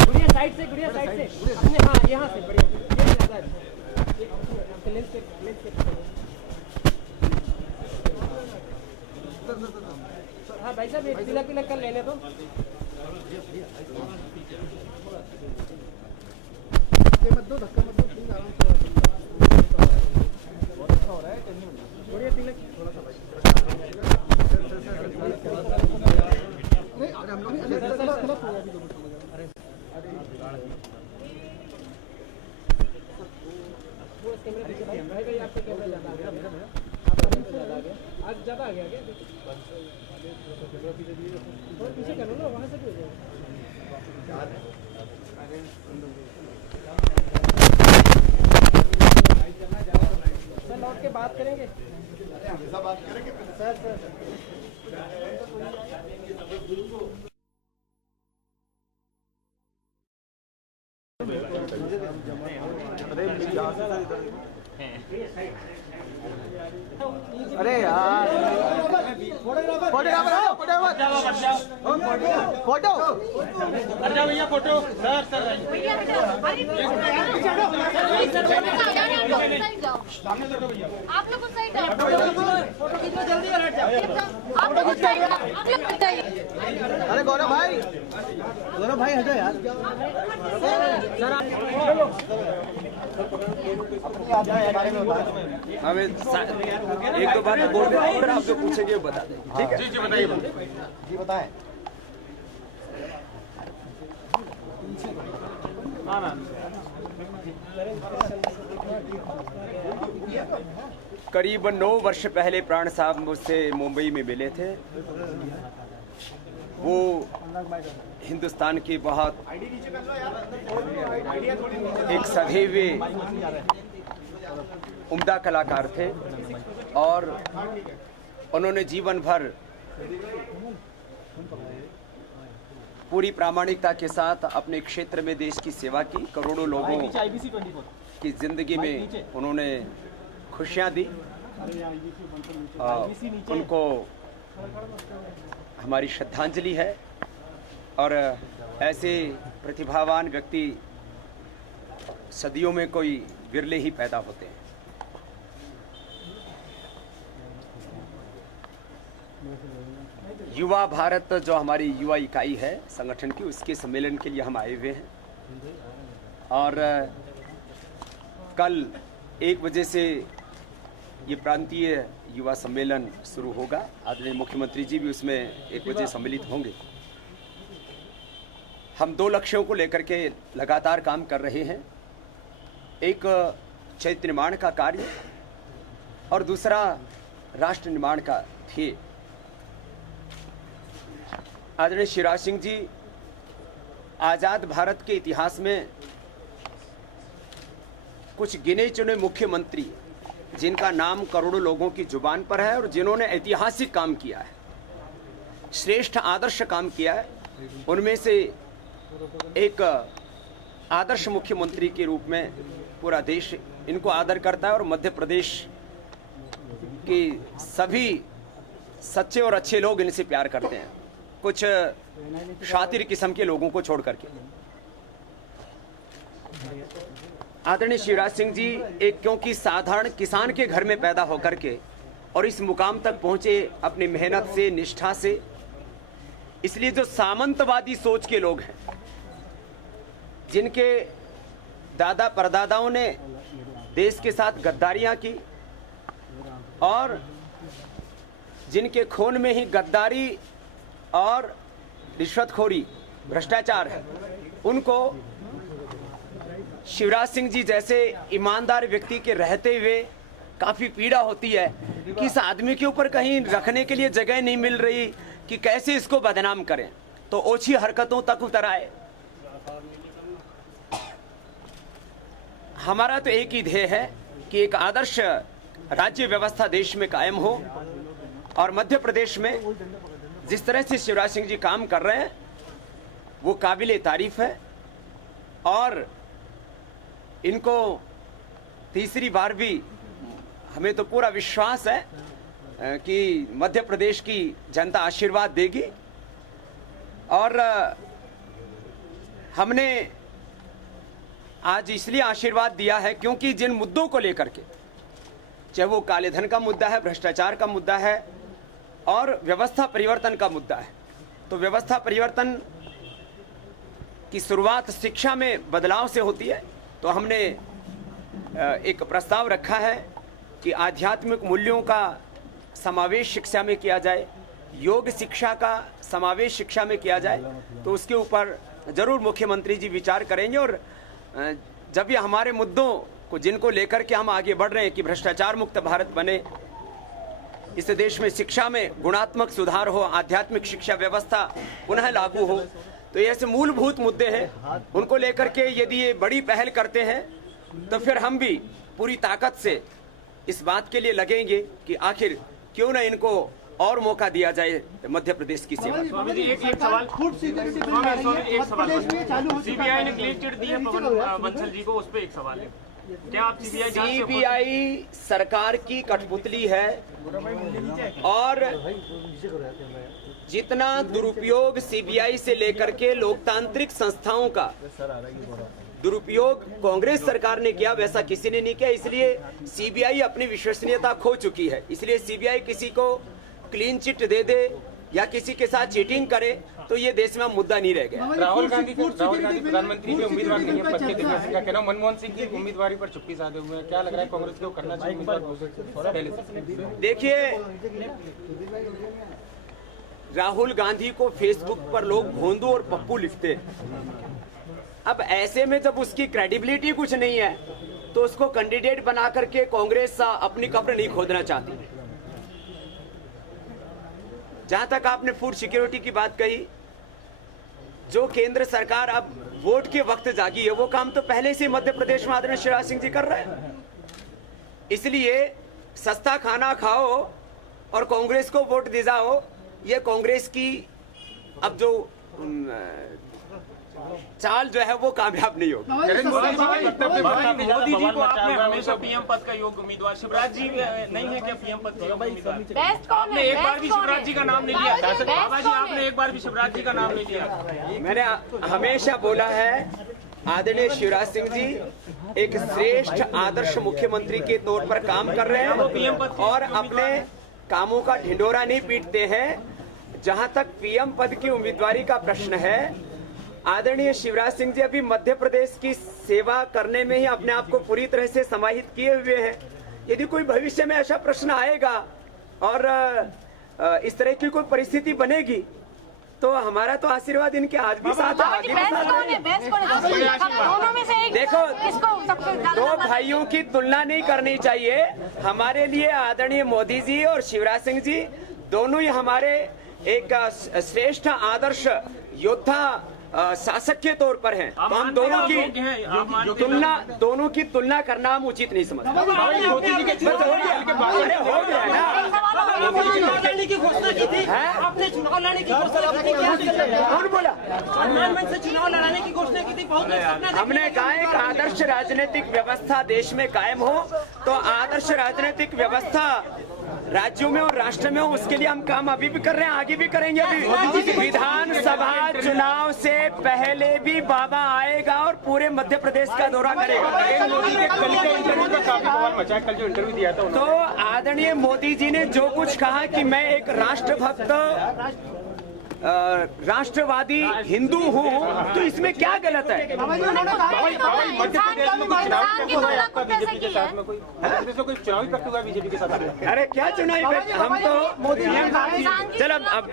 गुड़िया साइड से अपने, हाँ यहाँ से बढ़िया, ये ज़्यादा है आपके लेंस के हाँ भाई साहब, एक तिलक कर लेने तो मत दो, धक्का मत दो, प्लीज आराम से। बहुत अच्छा हो रहा है, बढ़िया तिलक थोड़ा सा भाई। नहीं अरे हम लोग वो कैमरे पीछे भाई भाई आपका कैमरा ज़्यादा आ गया, आपका कैमरा ज़्यादा आ गया, आज ज़्यादा आ गया क्या? और पीछे करो ना, वहाँ से भी हो जाएगा। सर लौट के बात करेंगे, हमेशा बात करेंगे सर। अरे यार फोटो भैया, फोटो सर भैया, आप लोग साइड जल्दी आप लोग साइड, अरे गौरव भाई हटो यार सर। हमें एक दो बार बोल दें, फिर आप जो पूछेंगे वो बता दें, ठीक है? जी बताइए जी बताएं। करीब 9 वर्ष पहले प्राण साहब मुझसे मुंबई में मिले थे। वो हिंदुस्तान के बहुत एक सधे हुए उम्दा कलाकार थे और उन्होंने जीवन भर पूरी प्रामाणिकता के साथ अपने क्षेत्र में देश की सेवा की। करोड़ों लोगों की जिंदगी में उन्होंने खुशियां दी। उनको हमारी श्रद्धांजलि है और ऐसे प्रतिभावान व्यक्ति सदियों में कोई विरले ही पैदा होते हैं। युवा भारत जो हमारी युवा इकाई है संगठन की, उसके सम्मेलन के लिए हम आए हुए हैं और कल 1 बजे से ये प्रांतीय युवा सम्मेलन शुरू होगा। आदरणीय मुख्यमंत्री जी भी उसमें 1 बजे सम्मिलित होंगे। हम 2 लक्ष्यों को लेकर के लगातार काम कर रहे हैं। एक चैत्य निर्माण का कार्य और दूसरा राष्ट्र निर्माण का ध्येय। आदरणीय शिवराज सिंह जी आज़ाद भारत के इतिहास में कुछ गिने चुने मुख्यमंत्री जिनका नाम करोड़ों लोगों की जुबान पर है और जिन्होंने ऐतिहासिक काम किया है, श्रेष्ठ आदर्श काम किया है, उनमें से एक आदर्श मुख्यमंत्री के रूप में पूरा देश इनको आदर करता है और मध्य प्रदेश के सभी सच्चे और अच्छे लोग इनसे प्यार करते हैं, कुछ शातिर किस्म के लोगों को छोड़ करके। आदरणीय शिवराज सिंह जी एक क्योंकि साधारण किसान के घर में पैदा होकर के और इस मुकाम तक पहुंचे अपनी मेहनत से, निष्ठा से, इसलिए जो सामंतवादी सोच के लोग हैं, जिनके दादा परदादाओं ने देश के साथ गद्दारियां की और जिनके खून में ही गद्दारी और रिश्वतखोरी, भ्रष्टाचार है, उनको शिवराज सिंह जी जैसे ईमानदार व्यक्ति के रहते हुए काफ़ी पीड़ा होती है कि इस आदमी के ऊपर कहीं रखने के लिए जगह नहीं मिल रही कि कैसे इसको बदनाम करें, तो ओछी हरकतों तक उतर आए। हमारा तो एक ही ध्येय है कि एक आदर्श राज्य व्यवस्था देश में कायम हो और मध्य प्रदेश में जिस तरह से शिवराज सिंह जी काम कर रहे हैं वो काबिले तारीफ है और इनको तीसरी बार भी हमें तो पूरा विश्वास है कि मध्य प्रदेश की जनता आशीर्वाद देगी। और हमने आज इसलिए आशीर्वाद दिया है क्योंकि जिन मुद्दों को लेकर के, चाहे वो काले धन का मुद्दा है, भ्रष्टाचार का मुद्दा है और व्यवस्था परिवर्तन का मुद्दा है, तो व्यवस्था परिवर्तन की शुरुआत शिक्षा में बदलाव से होती है। तो हमने एक प्रस्ताव रखा है कि आध्यात्मिक मूल्यों का समावेश शिक्षा में किया जाए, योग शिक्षा का समावेश शिक्षा में किया जाए। तो उसके ऊपर जरूर मुख्यमंत्री जी विचार करेंगे। और जब ये हमारे मुद्दों को जिनको लेकर के हम आगे बढ़ रहे हैं कि भ्रष्टाचार मुक्त भारत बने, इस देश में शिक्षा में गुणात्मक सुधार हो, आध्यात्मिक शिक्षा व्यवस्था पुनः लागू हो, तो ये ऐसे मूलभूत मुद्दे हैं, उनको लेकर के यदि ये बड़ी पहल करते हैं तो फिर हम भी पूरी ताकत से इस बात के लिए लगेंगे कि आखिर क्यों ना इनको और मौका दिया जाए मध्य प्रदेश की सेवा। स्वामी जी एक सवाल, सीबीआई ने क्लीन चिट दी है पवन बंसल जी को, उस पर एक सवाल है, क्या आप सीबीआई सरकार की कठपुतली है और जितना दुरुपयोग सीबीआई से लेकर के लोकतांत्रिक संस्थाओं का दुरुपयोग कांग्रेस सरकार ने किया, वैसा किसी ने नहीं किया। इसलिए सीबीआई अपनी विश्वसनीयता खो चुकी है। इसलिए सीबीआई किसी को क्लीन चिट दे दे या किसी के साथ चीटिंग करे तो ये देश में मुद्दा नहीं रह गया। राहुल गांधी प्रधानमंत्री के उम्मीदवार नहीं है, पद के दिग्गज का कहना, मनमोहन सिंह की उम्मीदवारी पर चुप्पी साधे हुए हैं, क्या लग रहा है कांग्रेस को करना चाहिए? देखिए, राहुल गांधी को फेसबुक पर लोग भोंदू और पप्पू लिखते हैं। अब ऐसे में जब उसकी क्रेडिबिलिटी कुछ नहीं है तो उसको कैंडिडेट बना करके कांग्रेस अपनी कब्र नहीं खोदना चाहती। जहां तक आपने फूड सिक्योरिटी की बात कही, जो केंद्र सरकार अब वोट के वक्त जागी है, वो काम तो पहले से मध्य प्रदेश में आदरणीय शिवराज सिंह जी कर रहे हैं। इसलिए सस्ता खाना खाओ और कांग्रेस को वोट दे जाओ, ये कांग्रेस की अब जो चाल जो है वो कामयाब नहीं होगी। मोदी जी को आपने हमेशा पीएम पद का योग्य उम्मीदवार, शिवराज जी नहीं है क्या पीएम पद का योग्य उम्मीदवार? आपने एक बार भी शिवराज जी का नाम नहीं लिया। बाबा जी आपने एक बार भी शिवराज जी का नाम नहीं लिया। मैंने हमेशा बोला है, आदरणीय शिवराज सिंह जी एक श्रेष्ठ आदर्श मुख्यमंत्री के तौर पर काम कर रहे हैं और अपने कामों का ढिंढोरा नहीं पीटते हैं। जहां तक पीएम पद की उम्मीदवारी का प्रश्न है, आदरणीय शिवराज सिंह जी अभी मध्य प्रदेश की सेवा करने में ही अपने आप को पूरी तरह से समाहित किए हुए हैं। यदि कोई भविष्य में ऐसा प्रश्न आएगा और इस तरह की कोई परिस्थिति बनेगी तो हमारा तो आशीर्वाद इनके आज भी साथ है, आगे भी साथ है। देखो, दो भाइयों की तुलना नहीं करनी चाहिए। हमारे लिए आदरणीय मोदी जी और शिवराज सिंह जी दोनों ही हमारे एक श्रेष्ठ आदर्श योद्धा शासक के तौर पर हैं। तो हम दोनों की तुलना करना हम उचित नहीं समझते। लड़ने की घोषणा की थी, आपने चुनाव लड़ने की घोषणा की थी। कौन बोला? प्रधानमंत्री से चुनाव लड़ाने की घोषणा की थी। बहुत हमने कहा एक आदर्श राजनीतिक व्यवस्था देश में कायम हो, तो आदर्श राजनीतिक व्यवस्था राज्यों में और राष्ट्र में हो, उसके लिए हम काम अभी भी कर रहे हैं, आगे भी करेंगे। अभी विधानसभा चुनाव से पहले भी बाबा आएगा और पूरे मध्य प्रदेश का दौरा करेगा। कल जो इंटरव्यू दिया था, तो आदरणीय मोदी जी ने जो कुछ कहा कि मैं एक राष्ट्रभक्त राष्ट्रवादी हिंदू हूँ, तो इसमें क्या गलत है? कोई चुनावी पक्ष हुआ बीजेपी के साथ? अरे क्या चुनावी पक्ष? हम तो मोदी चलो अब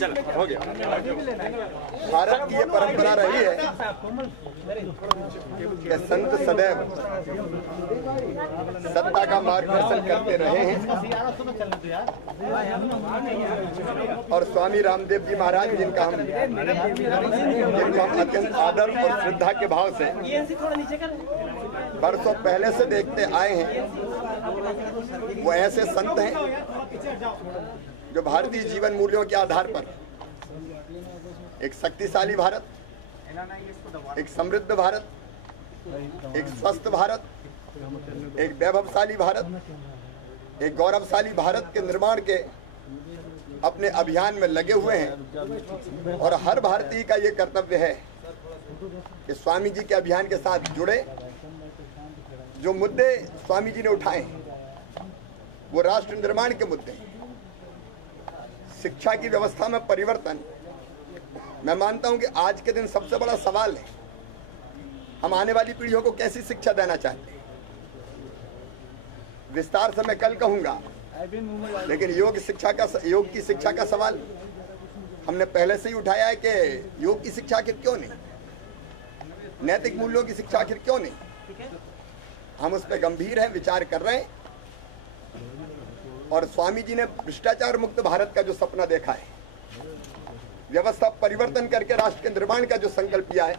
चलो हो गया। भारत की ये परंपरा रही है कि संत सदैव सत्ता का मार्गदर्शन करते रहे हैं और स्वामी रामदेव जी महाराज जिनको हम अत्यंत आदर और श्रद्धा के भाव से बरसों पहले से देखते आए हैं, वो ऐसे संत हैं जो भारतीय जीवन मूल्यों के आधार पर एक शक्तिशाली भारत, एक समृद्ध भारत, एक स्वस्थ भारत, एक वैभवशाली भारत एक गौरवशाली भारत के निर्माण के अपने अभियान में लगे हुए हैं और हर भारतीय का ये कर्तव्य है कि स्वामी जी के अभियान के साथ जुड़े। जो मुद्दे स्वामी जी ने उठाए वो राष्ट्र निर्माण के मुद्दे, शिक्षा की व्यवस्था में परिवर्तन। मैं मानता हूं कि आज के दिन सबसे बड़ा सवाल है हम आने वाली पीढ़ियों को कैसी शिक्षा देना चाहते हैं। विस्तार से मैं कल कहूंगा, लेकिन योग की शिक्षा का सवाल हमने पहले से ही उठाया है कि योग की शिक्षा आखिर क्यों नहीं, नैतिक मूल्यों की शिक्षा आखिर क्यों नहीं। हम उस पर गंभीर हैं, विचार कर रहे हैं। और स्वामी जी ने भ्रष्टाचार मुक्त भारत का जो सपना देखा है, व्यवस्था परिवर्तन करके राष्ट्र के निर्माण का जो संकल्प किया है,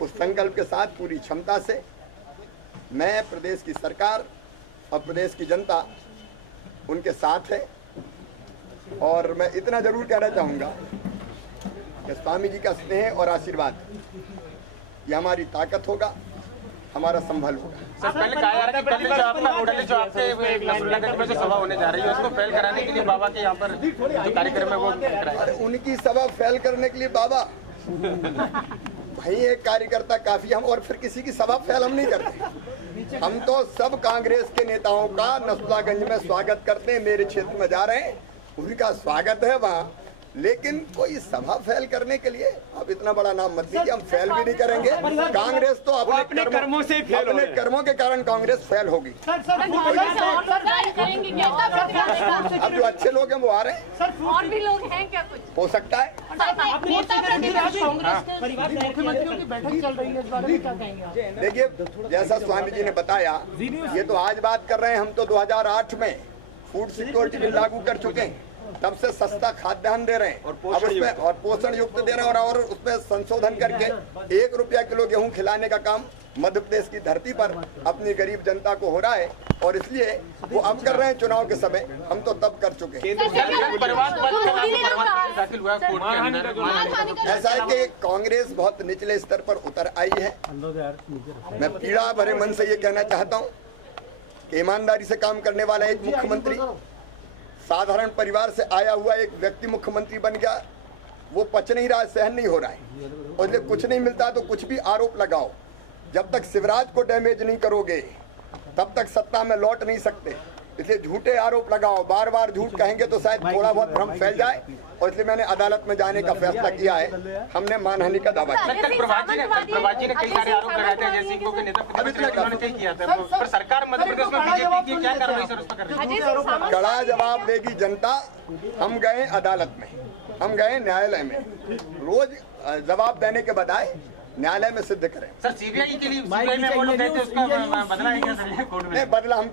उस संकल्प के साथ पूरी क्षमता से मैं, प्रदेश की सरकार और प्रदेश की जनता उनके साथ है। और मैं इतना जरूर कहना चाहूँगा कि स्वामी जी का स्नेह और आशीर्वाद ये हमारी ताकत होगा, हमारा संभल होगा। सर, पहले कहा जा रहा है कि कल जो आपके नगर में जो सभा होने जा रही है उसको फेल कराने के लिए बाबा के यहाँ पर जो कार्यक्रम है वो कराया। उनकी सभा फेल करने के लिए बाबा भाई एक कार्यकर्ता काफी, हम और फिर किसी की सभा फेल हम नहीं करते। हम तो सब कांग्रेस के नेताओं का नसरुल्लाहगंज में स्वागत करते हैं। मेरे क्षेत्र में जा रहे हैं, उनका स्वागत है वहाँ, लेकिन कोई सभा फेल करने के लिए आप इतना बड़ा नाम मत दीजिए। हम फेल भी नहीं करेंगे। कांग्रेस तो अपने कर्मों से फेल, अपने कर्मों के कारण कांग्रेस फेल होगी। अब जो अच्छे लोग हैं वो आ रहे हैं, और भी लोग हैं क्या कुछ हो सकता है। मुख्यमंत्रियों की बैठक चल रही है, इस बारे में क्या कहेंगे? देखिए, जैसा स्वामी जी ने बताया, ये तो आज बात कर रहे हैं, हम तो 2008 में फूड सिक्योरिटी बिल लागू कर चुके हैं। तब से सस्ता खाद्यान्न दे रहे हैं अब उसमें और पोषण युक्त दे रहे हैं और उसमें संशोधन करके 1 रुपया किलो गेहूं खिलाने का काम मध्य प्रदेश की धरती पर अपनी गरीब जनता को हो रहा है। और इसलिए वो अब कर रहे हैं चुनाव के समय, हम तो तब कर चुके हैं। ऐसा है कि कांग्रेस बहुत निचले स्तर पर उतर आई है। मैं पीड़ा भरे मन से ये कहना चाहता हूँ कि ईमानदारी से काम करने वाला एक मुख्यमंत्री, साधारण परिवार से आया हुआ एक व्यक्ति मुख्यमंत्री बन गया, वो पच नहीं रहा है, सहन नहीं हो रहा है। और जब कुछ नहीं मिलता तो कुछ भी आरोप लगाओ। जब तक शिवराज को डैमेज नहीं करोगे तब तक सत्ता में लौट नहीं सकते। इसलिए झूठे आरोप लगाओ, बार बार झूठ कहेंगे तो शायद थोड़ा बहुत भ्रम फैल जाए। और इसलिए मैंने अदालत में जाने का फैसला किया है। हमने मानहानि का दावा किया। प्रभात जी ने कई सारे आरोप लगाए थे, जैसे इनको के नेता प्रतिपक्ष किया था, पर सरकार मध्य प्रदेश में बीजेपी की क्या कार्रवाई सर उस पर कर रही है? कड़ा जवाब देगी जनता। हम गए अदालत में, हम गए न्यायालय में, रोज जवाब देने के बजाय न्यायालय में सिद्ध करें। सर, सीबीआई के लिए वो लोग कहते हैं उसका बदला है क्या सर कोर्ट में? बदला हम